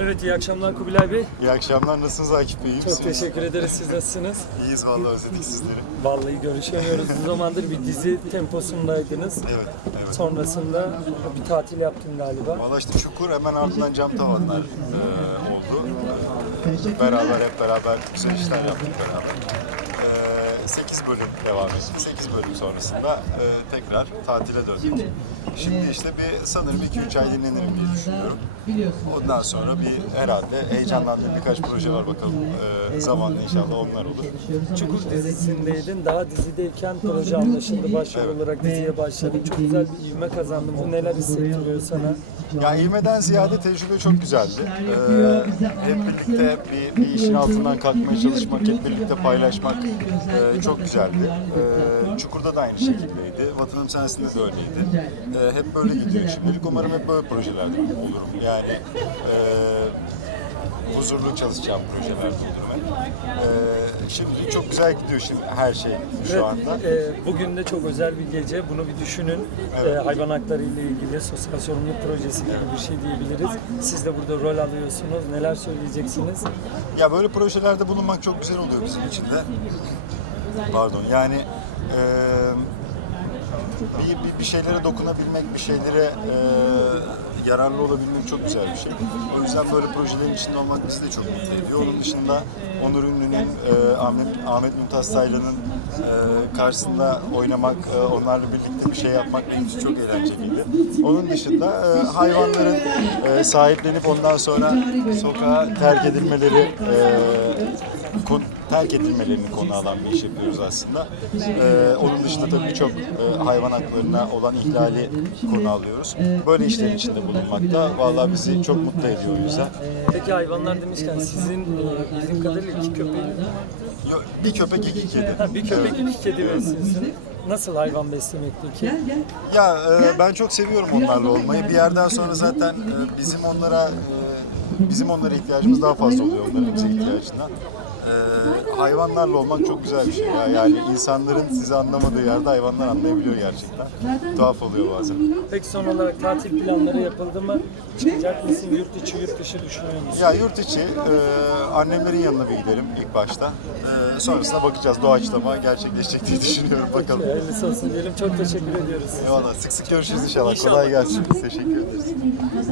Evet iyi akşamlar Kubilay Bey. İyi akşamlar. Nasılsınız Akif Bey? İyi Çok misiniz? teşekkür ederiz. Siz nasılsınız? İyiyiz vallahi özledik sizleri. Vallahi görüşemiyoruz. Bu zamandır bir dizi temposundaydınız. Evet, evet. Sonrasında bir tatil yaptım galiba. Valla işte Çukur hemen ardından Cam Tavanlar e, oldu. E, beraber hep beraber güzel işler yaptık beraber. E, 8 bölüm devam ettik. 8 bölüm sonrasında e, tekrar tatile döndük. Şimdi işte bir sanırım 2-3 ay dinlenirim diye düşünüyorum. Ondan sonra bir herhalde heyecanlandığım birkaç proje var bakalım. E, zamanla inşallah onlar olur. Çukur dizisindeydin. Daha dizideyken proje anlaşıldı. Başrol Evet. olarak diziye başladın. Çok güzel bir ivme kazandın. Bu neler hissettiriyor sana? Ya ivmeden ziyade tecrübe çok güzeldi. Ee, hep birlikte bir, bir işin altından kalkmaya çalışmak, hep birlikte paylaşmak e, çok güzeldi. Ee, Çukur'da da aynı şekildeydi. Vatanım Sensin'de de öyleydi. Ee, hep böyle gidiyor şimdilik. Umarım hep böyle projelerde olurum. Yani e, huzurlu çalışacağım projelerde olurum. Ee, şimdi çok güzel gidiyor şimdi her şey şu anda. Evet, e, bugün de çok özel bir gece. Bunu bir düşünün. Evet. E, hayvan hakları ile ilgili sosyal sorumluluk projesi gibi bir şey diyebiliriz. Siz de burada rol alıyorsunuz. Neler söyleyeceksiniz? Ya böyle projelerde bulunmak çok güzel oluyor bizim için de. Pardon yani eee, bir, bir, bir şeylere dokunabilmek, bir şeylere eee, yararlı olabilmek çok güzel bir şey. O yüzden böyle projelerin içinde olmak bizi de çok mutlu ediyor. Onun dışında Onur Ünlü'nün, eee, Ahmet, Ahmet Mümtaz Taylan'ın eee, karşısında oynamak, eee, onlarla birlikte bir şey yapmak benim için çok eğlenceliydi. Onun dışında eee, hayvanların eee, sahiplenip ondan sonra sokağa terk edilmeleri kon- terk edilmelerini konu alan bir iş yapıyoruz aslında. Ee, onun dışında tabii birçok e, hayvan haklarına olan ihlali konu alıyoruz. Böyle işlerin içinde bulunmak da vallahi bizi çok mutlu ediyor o yüzden. Peki hayvanlar demişken sizin e, bildiğim kadarıyla iki köpeğiniz Yo- Bir köpek iki kedi. Ha, bir köpek Evet. iki kedi besliyorsun. Nasıl hayvan beslemek peki? Ya e, ben çok seviyorum onlarla olmayı. Bir yerden sonra zaten e, bizim onlara e, bizim onlara ihtiyacımız daha fazla oluyor onların bize ihtiyacından. E, hayvanlarla olmak çok güzel bir şey ya. Yani insanların sizi anlamadığı yerde hayvanlar anlayabiliyor gerçekten. Tuhaf oluyor bazen. Peki son olarak tatil planları yapıldı mı? Çıkacak mısın? Yurt içi, yurt dışı düşünüyor musun? Ya yurt içi e, annemlerin yanına bir gidelim ilk başta. E, sonrasına bakacağız doğaçlama gerçekleşecek diye düşünüyorum bakalım. Hayırlısı olsun diyelim. Çok teşekkür ediyoruz. Eyvallah sık sık görüşürüz inşallah. İnşallah. Kolay gelsin. Teşekkür ederiz.